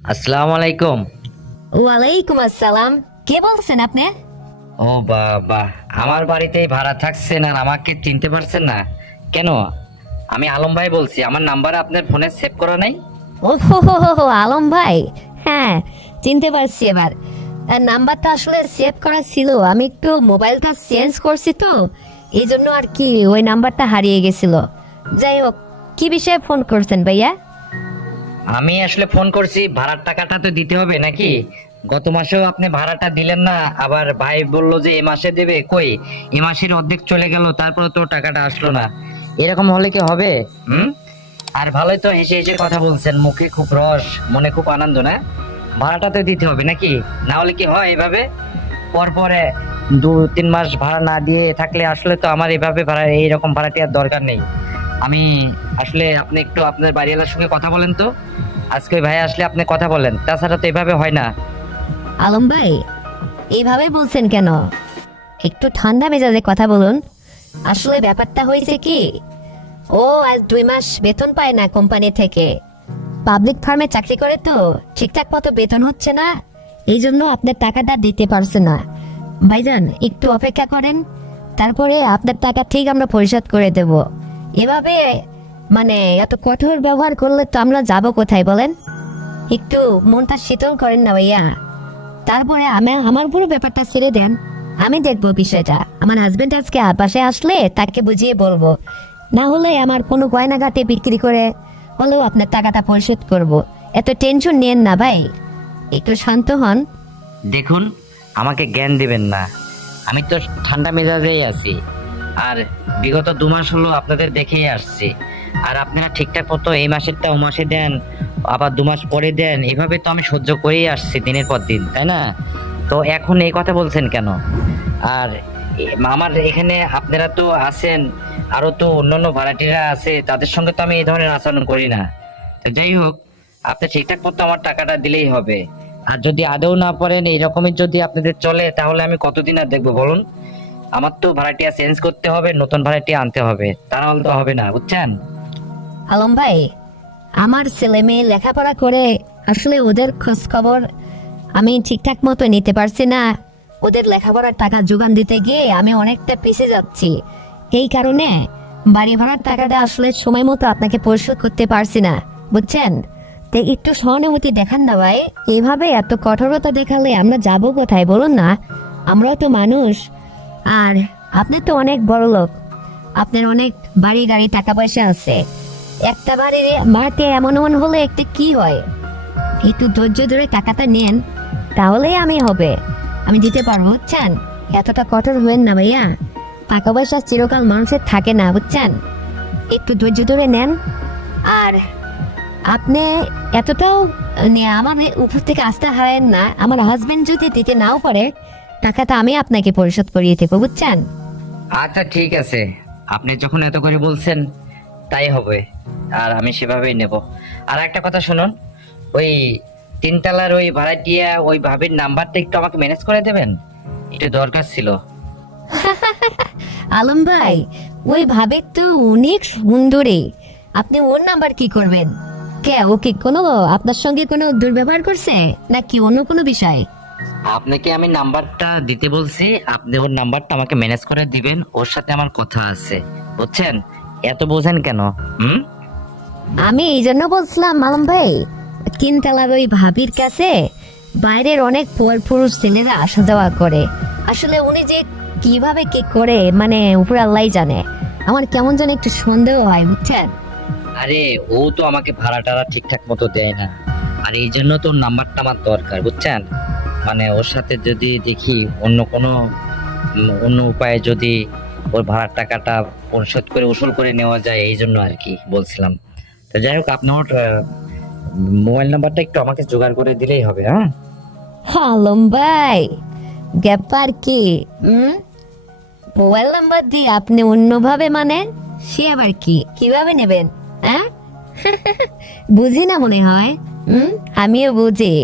আসসালামু আলাইকুম। ওয়ালাইকুম আসসালাম। কে বলছেন আপনি? ও বাবা, আমার বাড়িতেই ভাড়া থাকছেন আর আমাকে চিনতে পারছেন না কেন? আমি আলম ভাই বলছি। আমার নাম্বার আপনার ফোনে সেভ করা নাই? ও হো হো হো হো, আলম ভাই। হ্যাঁ, চিনতে পারছি এবার। নাম্বারটা আসলে সেভ করা ছিল, আমি একটু মোবাইলটা চেঞ্জ করছি তো, এই জন্য আর কি ওই নাম্বারটা হারিয়ে গেছিল। যাই হোক, কি বিষয়ে ফোন করছেন ভাইয়া? আমি আসলে ফোন করছি, ভাড়ার টাকাটা তো দিতে হবে নাকি? গত মাসেও আপনি ভাড়াটা দিলেন না, আবার ভাই বললো যে এ মাসে দেবে। কই, এ মাসের অর্ধেক চলে গেল, তারপরে তো টাকাটা আসলো না। এরকম হলে কি হবে? হুম। আর ভালোই তো হেসে হেসে কথা বলছেন, মুখে খুব রস, মনে খুব আনন্দ, না? ভাড়াটা তো দিতে হবে নাকি? না হলে কি হয় এভাবে পরে 2-3 মাস ভাড়া না দিয়ে থাকলে? আসলে তো আমার এভাবে ভাড়া, এইরকম ভাড়াটি আর দরকার নেই। আমি আসলে, আপনি একটু আপনার বাড়িওয়ালার সঙ্গে কথা বলেন তো। আজকে ভাই আসলে আপনি কথা বলেন, তাছাড়া তো এভাবে হয় না। আলম ভাই, এভাবে বলছেন কেন? একটু ঠান্ডা মেজাজে কথা বলুন। আসলে ব্যাপারটা হয়েছে কি, ও আজ 2 মাস বেতন পায় না কোম্পানি থেকে। পাবলিক ফার্মে চাকরি করে তো, ঠিকঠাক মতো বেতন হচ্ছে না, এই জন্য আপনার টাকাটা দিতে পারছে না। ভাইজান, একটু অপেক্ষা করেন, তারপরে আপনার টাকা ঠিক আমরা পরিশোধ করে দেব। এভাবে মানে এত কঠোর ব্যবহার করলে তো আমরা যাব কোথায় বলেন? একটু মনটা শীতল করেন না ভাইয়া। তারপরে আমার পুরো ব্যাপারটা ছেড়ে দেন, আমি দেখবো বিষয়টা। আমার হাজবেন্ড আজকে বাসায় আসলে তাকে বুঝিয়ে বলবো, না হলে আমার কোনো গয়নাঘাটে বিক্রি করে হলেও আপনার টাকাটা পরিশোধ করব। এত টেনশন নিয়েন না ভাই, একটু শান্ত হন। দেখুন, আমাকে জ্ঞান দিবেন না, আমি তো ঠান্ডা মেজাজেই আছি। আর বিগত 2 মাস হলো আপনাদের দেখেই আসছি। আর আপনারা ঠিকঠাক মতো এই মাসেরটা ও মাসে দেন, আবার 2 মাস পরে দেন, এভাবে তো আমি সহ্য করেই আসছি দিনের পর দিন, তাই না? তো এখন এই কথা বলছেন কেন? আর আমার এখানে আপনারা তো আছেন, আরো তো অন্যান্য ভাড়াটিরা আছে, তাদের সঙ্গে তো আমি এই ধরনের আচরণ করি না। তো যাই হোক, আপনি ঠিকঠাক মতো আমার টাকাটা দিলেই হবে। আর যদি আদৌ না পারেন, এইরকমই যদি আপনাদের চলে, তাহলে আমি কতদিন আর দেখবো বলুন? আমার তো ভাড়াটিয়া চেঞ্জ করতে হবে, নতুন ভাড়াটিয়া আনতে হবে, তা নাহলে তো হবে না, বুঝছেন? আলম ভাই, আমার ছেলে মেয়ে লেখাপড়া করে, আসলে ওদের খোঁজ খবর আমি ঠিকঠাক মতো নিতে পারছি না। ওদের লেখাপড়ার টাকা যোগান দিতে গিয়ে আমি অনেকটা পিছিয়ে যাচ্ছি। এই কারণে বাড়ি ভাড়ার টাকাটা আসলে সময় মতো আপনাকে পরিশোধ করতে পারছি না, বুঝছেন? তো একটু সহানুভূতি দেখান না ভাই। এভাবে এত কঠোরতা দেখালে আমরা যাব কোথায় বলুন না? আমরাও তো মানুষ। আর আপনি তো অনেক বড় লোক, আপনার অনেক বাড়ি গাড়ি টাকা পয়সা আছে। একটা বাড়ির মাঠে এমন এমন হলে একটা কি হয়? একটু ধৈর্য ধরে টাকাটা নেন, তাহলেই আমি হবে, আমি দিতে পারবো, বুঝছেন? এতটা কঠোর হবেন না ভাইয়া, টাকা পয়সা চিরকাল মানুষের থাকে না, বুঝছেন? একটু ধৈর্য ধরে নেন। আর আপনি এতটাও আমার উপর থেকে আস্থা হারায়েন না। আমার হাজবেন্ড যদি দিতে নাও পারে, টাকাটা আমি আপনাকে পরিশোধ করিয়ে দেবো, বুঝছেন? আচ্ছা ঠিক আছে, আপনি যখন এত করে বলছেন তাই হবে, আর আমি সেভাবেই নেব। আর একটা কথা শুনুন, ওই 3 তলার ওই ভাড়াটিয়া ওই ভাবির নাম্বারটা একটু আমাকে ম্যানেজ করে দেবেন, একটু দরকার ছিল। আলম ভাই, ওই ভাবে তো অনেক সুন্দরী, আপনি ওর নাম্বার কি করবেন? কে, ও কি কোনো আপনার সঙ্গে কোনো দুর্ব্যবহার করছে নাকি অন্য কোনো বিষয়? আপনাকে আমি নাম্বারটা দিতে বলছি, আপনি ওর নাম্বারটা আমাকে ম্যানেজ করে দিবেন, ওর সাথে আমার কথা আছে, বুঝছেন? এত বোঝেন কেন? হুম। আমি এই জন্য বলছিলাম আলম ভাই, তিনতলার ওই ভাবির কাছে বাইরের অনেক পুরুষ ছেলেরা আসা যাওয়া করে। আসলে উনি যে কিভাবে কি করে, মানে উপর আল্লাহ জানে। আমার কেমন যেন একটু সন্দেহ হয়, বুঝছেন? আরে, ও তো আমাকে ভাড়া টাড়া ঠিকঠাক মতো দেয় না, আর এই জন্য তো ওর নাম্বারটা আমার দরকার, বুঝছেন? মানে ওর সাথে যদি দেখি অন্য কোনো অন্য উপায়ে যদি ওর ভাড়ার টাকাটা পরিশোধ করে উসুল করে নেওয়া যায়, এই জন্য আর কি বলছিলাম। তো যাই হোক, আপনি ওর মোবাইল নাম্বারটা একটু আমাকে জোগাড় করে দিলেই হবে, হ্যাঁ? আলম ভাই, ব্যাপার কি? মোবাইল নাম্বার দিয়ে আপনি অন্যভাবে, মানে সে আবার কি, কিভাবে নেবেন? হ্যাঁ, বুঝি না মনে হয়। আমিও বুঝি।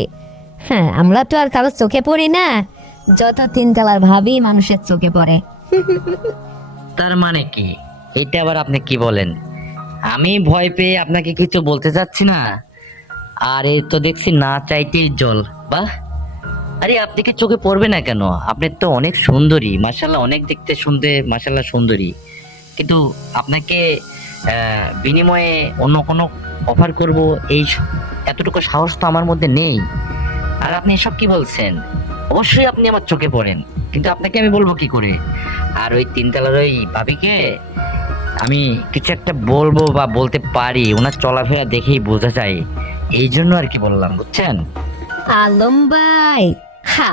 হ্যাঁ, আমরা তো আর কারো চোখে পড়ি না, যত তিনতলার ভাবি মানুষের চোখে পড়ে। তার মানে কি? এটা আবার আপনি কি বলেন? আমি ভয় পেয়ে আপনাকে কিছু বলতে চাচ্ছি না, আরে তো দেখছি না চাইতেই জল, বাহ। আরে আপনি কি চোখে পড়বে না কেন? আপনি তো অনেক সুন্দরী, মাশাল্লাহ, অনেক দেখতে শুনতে মাশাল্লাহ সুন্দরী। কিন্তু আপনাকে বিনিময়ে অন্য কোনো অফার করব, এতটুকু সাহস তো আমার মধ্যে নেই। আর আপনি এসব কি বলছেন? অবশ্যই আপনি আমার চোখে পড়েন, কিন্তু আপনাকে আমি বলবো কি করে? আর ওই তিনতলার ওই ভাবিকে আমি কিছু একটা বলবো বা বলতে পারি, ওনার চলাফেরা দেখেই বোঝা যায়, এই জন্য আর কি বললাম, বুঝছেন? আলম ভাই,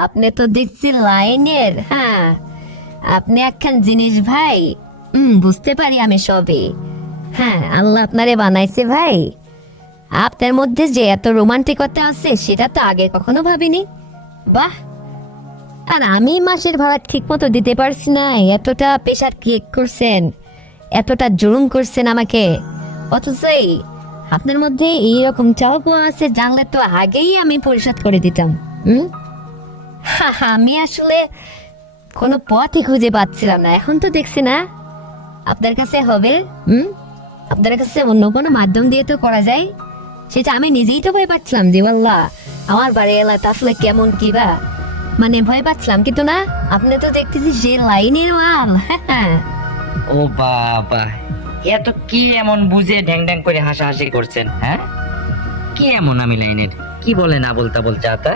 আপনি তো দেখছি লাইনের। হ্যাঁ, আপনি একখান জিনিস ভাই। বুঝতে পারি আমি সবই। হ্যাঁ, আল্লাহ আপনারে বানাইছে ভাই। আপনার মধ্যে যে এত রোমান্টিকতা আছে সেটা তো আগে কখনো ভাবিনি। বাহ। আর আমি মাসের ভাড়া ঠিক মতো দিতে পারছি না, এতটা প্রেশার ক্রিয়েট করছেন, এতটা জুলুম করছেন আমাকে। অথচই আপনার মধ্যে এইরকম চাওয়া আছে জানলে তো আগেই আমি পরিশোধ করে দিতাম। আমি আসলে কোনো পথই খুঁজে পাচ্ছিলাম না। এখন তো দেখছি না আপনার কাছে হবে। আপনার কাছে অন্য কোনো মাধ্যম দিয়ে তো করা যায়, সেটা আমি নিজেই তো ভয় পাচ্ছিলাম যে আল্লাহ আমার বাড়ি এলাকা আসলে কেমন কিবা, মানে ভয় পাচ্ছিলাম। কিন্তু না, আপনি তো দেখতেছি যে লাইনের মাল। ও বাবা, এত কি এমন বুঝে ঢ্যাং ঢ্যাং করে হাসাহাসি করছেন? হ্যাঁ, কি এমন আমি লাইনের? কি বলে না বলতা বলতে আতা?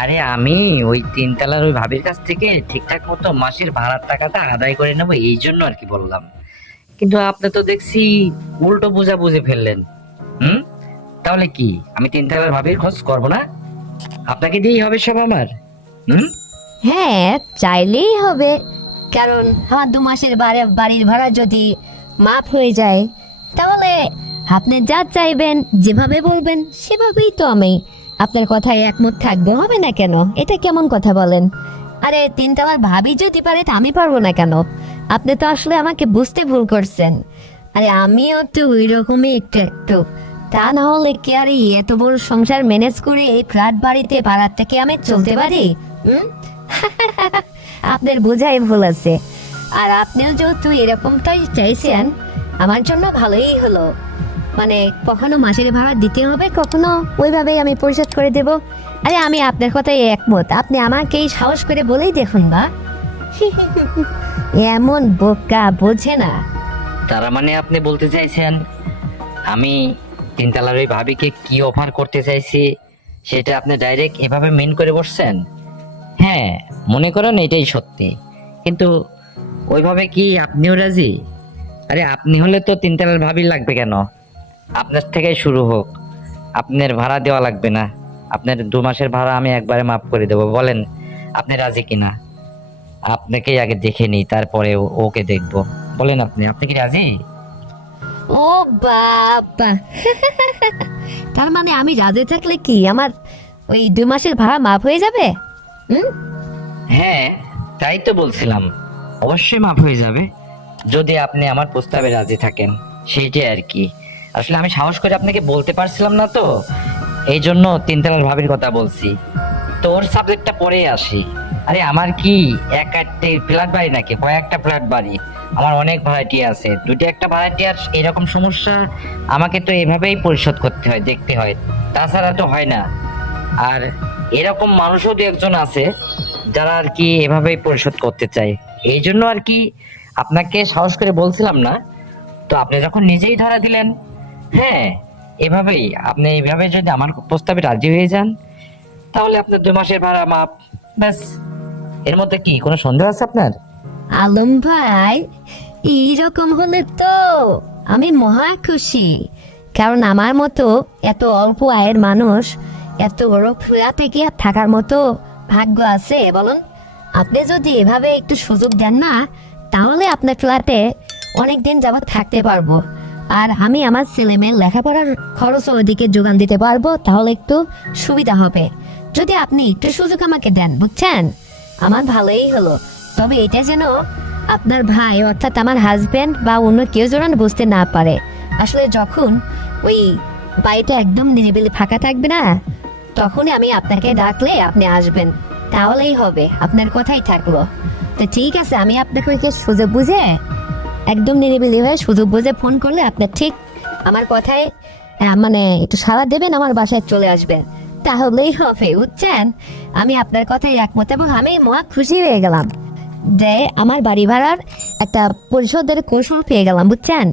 আরে আমি ওই তিনতলার ওই ভাবির কাছ থেকে ঠিকঠাক মতো মাসের ভাড়ার টাকাটা আদায় করে নেবো, এই জন্য আর কি বললাম। কিন্তু আপনি তো দেখছি উল্টো বোঝা বুঝে ফেললেন। তাহলে কি আমি তিনতলার ভাবির খোঁজ করবো না? আপনাকে দিয়েই হবে সব আমার? হ্যাঁ, চাইলেই হবে। কারণ আমার 2 মাসের বাড়ির ভাড়া যদি মাফ হয়ে যায়, তাহলে আপনি যা চাইবেন, যেভাবে বলবেন সেভাবেই তো আমি আপনার কথায় একমত থাকবো। হবে না কেন? এটা কেমন কথা বলেন? আরে তিনতলার ভাবি যদি পারে তা আমি পারবো না কেন? আপনি তো আসলে আমাকে বুঝতে ভুল করছেন। আরে আমিও তো ওই রকমই একটু একটু। তা না হলে কি আর এই এত বড় সংসার ম্যানেজ করে এই ফ্ল্যাট বাড়িতে ভাড়ার থেকে আমি চলতে পারি? আপনার বোঝাই ভুল আছে। আর আপনিও যেহেতু এরকমটাই চাইছেন, আমার জন্য ভালোই হলো। মানে কখনো মাসের ভাড়া দিতে হবে, কখনো ওইভাবেই আমি পরিশোধ করে দেব। আরে আমি আপনার কথাই একমত। আপনি আমাকে এই সাহস করে বলেই দেখুন বা। এমন বোকা, বোঝে না। তার মানে আপনি বলতে চাইছেন আমি তিনতলার ওই ভাবিকে কি অফার করতে চাইছি সেটা আপনি ডাইরেক্ট এভাবে মেন করে বসছেন? হ্যাঁ, মনে করেন এটাই সত্যি, কিন্তু ওইভাবে কি আপনিও রাজি? আরে আপনি হলে তো তিনতলার ভাবি লাগবে কেন? আপনার থেকে শুরু হোক, আপনার ভাড়া দেওয়া লাগবে না। আপনার 2 মাসের ভাড়া আমি একবারে মাফ করে দেবো। বলেন আপনি রাজি কিনা? আপনাকেই আগে দেখে নিই, তারপরে ওকে দেখবো। বলেন আপনি কি রাজি? ও বাবা। তার মানে আমি রাজি থাকলে কি আমার ওই 2 মাসের ভাড়া মাফ হয়ে যাবে? হ্যাঁ, তাই তো বলছিলাম, অবশ্যই মাফ হয়ে যাবে যদি আপনি আমার প্রস্তাবে রাজি থাকেন, সেইটাই আর কি। আসলে আমি সাহস করে আপনাকে বলতে পারছিলাম না, তো এই জন্য তিনতলার ভাবির কথা বলছি। তো ওর সাবজেক্টটা পরে আসি। আরে আমার কি একটা ফ্ল্যাট বাড়ি নাকি, কয়েকটা ফ্ল্যাট বাড়ি? আমার অনেক ভাড়াটি আছে, 2টা একটা ভাড়াটিয়ার এরকম সমস্যা আমাকে তো এভাবেই পরিশোধ করতে হয়, দেখতে হয়, তাছাড়া তো হয় না। আর এরকম মানুষও 2-1জন আছে যারা আর কি এভাবেই পরিশোধ করতে চায়, এই জন্য আর কি আপনাকে সাহস করে বলছিলাম না। তো আপনি যখন নিজেই ধরা দিলেন, হ্যাঁ এভাবেই, আপনি এইভাবে যদি আমার প্রস্তাবে রাজি হয়ে যান, তাহলে আপনার 2 মাসের ভাড়া মাপ, ব্যাস। এর মধ্যে কি কোনো সন্দেহ আছে আপনার? আলম ভাই, এইরকম হলে তো আমি মহা খুশি। কারণ আমার মতো এত অল্প আয়ের মানুষ এত বড় ফ্ল্যাটে কি আর থাকার মতো ভাগ্য আছে বলুন? আপনি যদি এভাবে একটু সুযোগ দেন না, তাহলে আপনার ফ্ল্যাটে অনেকদিন যাবত থাকতে পারবো। আর আমি আমার ছেলে মেয়ের লেখাপড়ার খরচ ওদিকে যোগান দিতে পারবো, তাহলে একটু সুবিধা হবে। যদি আপনি একটু সুযোগ আমাকে দেন, বুঝছেন, আমার ভালোই হলো। তবে এটা যেন আপনার ভাই অর্থাৎ আমার হাজবেন্ড বা অন্য কেউ যেন বুঝতে না পারে। আসলে যখন ওই বাড়িটা একদম নিরিবিলি ফাঁকা থাকবে না, তখনই আমি আপনাকে ডাকলে আপনি আসবেন, তাহলেই হবে। আপনার কথাই থাকলো। তো ঠিক আছে, আমি আপনাকে ওই সুযোগ বুঝে একদম নিরিবিলি হয়ে সুযোগ বুঝে ফোন করলে আপনার ঠিক আমার কথায় মানে একটু সাড়া দেবেন, আমার বাসায় চলে আসবেন, তাহলেই হবে, বুঝছেন? আমি আপনার কথাই একমত এবং আমি মহা খুশি হয়ে গেলাম যে আমার বাড়ি ভাড়ার একটা পরিশোধের কৌশল পেয়ে গেলাম, বুঝছেন?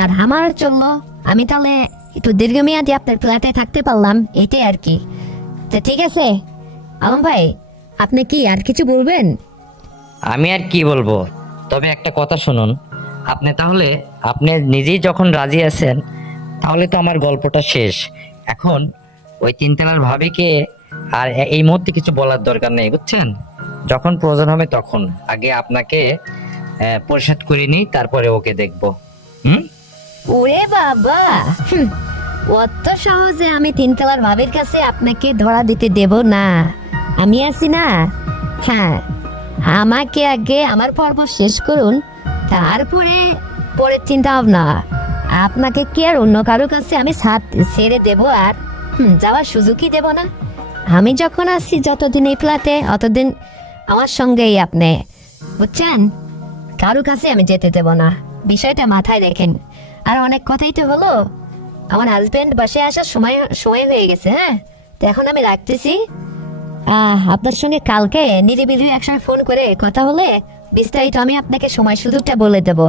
আর আমার জন্য আমি তাহলে একটু দীর্ঘমেয়াদী আপনার ফ্ল্যাটে থাকতে পারলাম, এটাই আর কি। তো ঠিক আছে আলম ভাই, আপনি কি আর কিছু বলবেন? আমি আর কি বলবো, তবে একটা কথা শুনুন। আপনি নিজেই যখন রাজি আছেন, তাহলে তো আমার গল্পটা শেষ। এখন ওই তিনতলার ভাবিকে আর এই মুহূর্তে কিছু বলার দরকার নেই, বুঝছেন? যখন প্রয়োজন হবে তখন আগে আপনাকে পরিশোধ করে নিই, তারপরে ওকে দেখবো। হুম। ওরে বাবা, অত সহজে আমি তিনতলার ভাবির কাছে আপনাকে ধরা দিতে দেব না। আমি আছি না? হ্যাঁ, আমাকে আগে আমার পর্ব শেষ করুন, তারপরে পরের চিন্তা ভাবনা। আপনাকে কি আর অন্য কারো কাছে আমি ছেড়ে দেব আর যাওয়ার সুযোগই দেব না? আমি যখন আসছি যতদিন এই ফ্ল্যাটে, অতদিন আমার সঙ্গেই আপনি, বুঝছেন? কারো কাছে আমি যেতে দেব না, বিষয়টা মাথায় রেখেন। আর অনেক কথাই তো হলো, আমার হাজবেন্ড বাসে আসার সময় সময় হয়ে গেছে। হ্যাঁ, তো এখন আমি রাখতেছি। আপনার সঙ্গে কালকে নিরিবিলি একসময় ফোন করে কথা হলে বিস্তারিত আমি আপনাকে সময় সুযোগটা বলে দেব।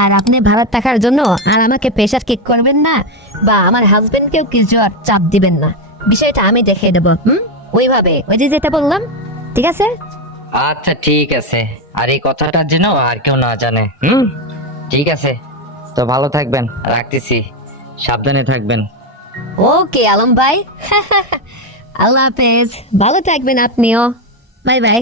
আর আপনি ভাড়া থাকার জন্য আর আমাকে প্রেশার কিক করবেন না, বা আমার হাজবেন্ডকেও কিছু আর চাপ দিবেন না, বিষয়টা আমি দেখে দেবো। ওইভাবে, ওই যে যেটা বললাম, ঠিক আছে? আচ্ছা ঠিক আছে, আর এই কথাটা যেন আর কেউ না জানে। ঠিক আছে, তো ভালো থাকবেন, রাখতেছি, সাবধানে থাকবেন। ওকে আলম ভাই, আল্লাহ হাফেজ, ভালো থাকবেন আপনিও, বাই বাই।